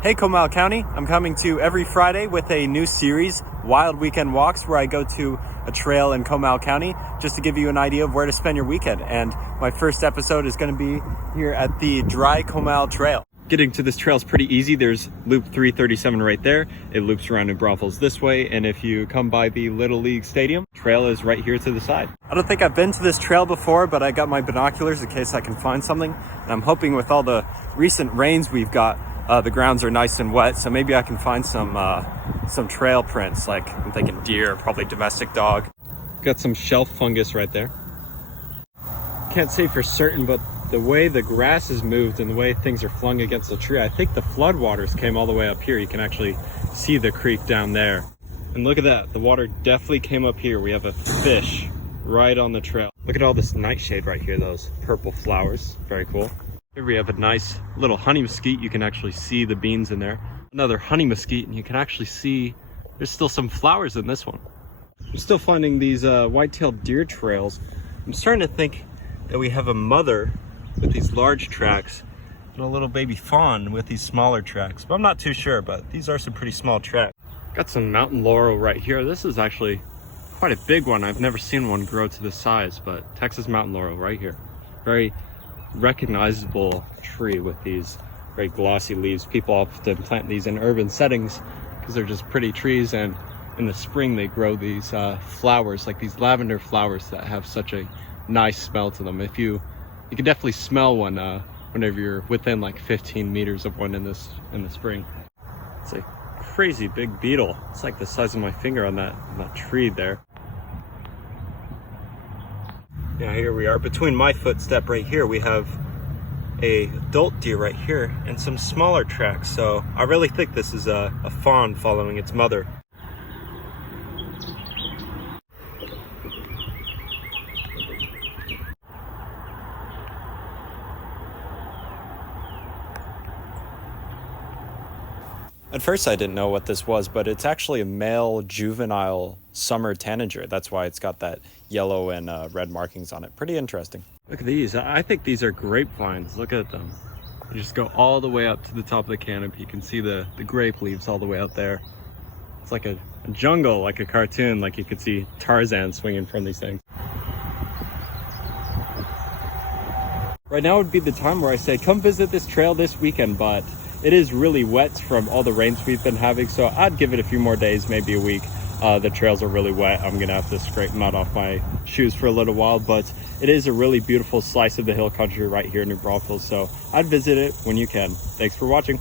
Hey Comal County, I'm coming to every Friday with a new series, Wild Weekend Walks, where I go to a trail in Comal County just to give you an idea of where to spend your weekend. And my first episode is going to be here at the Dry Comal Trail. Getting to this trail is pretty easy. There's loop 337 right there. It loops around New Braunfels this way, and if you come by the Little League Stadium, trail is right here to the side. I don't think I've been to this trail before, but I got my binoculars in case I can find something. And I'm hoping with all the recent rains we've got, the grounds are nice and wet, so maybe I can find some trail prints, like I'm thinking deer, probably domestic dog. Got some shelf fungus right there. Can't say for certain, but the way the grass is moved and the way things are flung against the tree, I think the floodwaters came all the way up here. You can actually see the creek down there. And look at that, the water definitely came up here. We have a fish right on the trail. Look at all this nightshade right here, those purple flowers, very cool. Here we have a nice little honey mesquite. You can actually see the beans in there. Another honey mesquite, and you can actually see there's still some flowers in this one. I'm still finding these white-tailed deer trails. I'm starting to think that we have a mother with these large tracks and a little baby fawn with these smaller tracks, but I'm not too sure, but these are some pretty small tracks. Got some mountain laurel right here. This is actually quite a big one. I've never seen one grow to this size, but Texas mountain laurel right here. Very recognizable tree with these very glossy leaves. People often plant these in urban settings because they're just pretty trees, and in the spring they grow these flowers, like these lavender flowers that have such a nice smell to them. You can definitely smell one whenever you're within like 15 meters of one in the spring. It's a crazy big beetle. It's like the size of my finger on that tree there. Yeah, here we are. Between my footstep right here, we have a adult deer right here and some smaller tracks. So I really think this is a fawn following its mother. At first I didn't know what this was, but it's actually a male juvenile summer tanager. That's why it's got that yellow and red markings on it. Pretty interesting. Look at these. I think these are grapevines. Look at them. You just go all the way up to the top of the canopy. You can see the grape leaves all the way out there. It's like a jungle, like a cartoon, like you could see Tarzan swinging from these things. Right now would be the time where I say, come visit this trail this weekend, but it is really wet from all the rains we've been having, so I'd give it a few more days, maybe a week. The trails are really wet. I'm gonna have to scrape mud off my shoes for a little while, but it is a really beautiful slice of the hill country right here in New Braunfels, so I'd visit it when you can. Thanks for watching.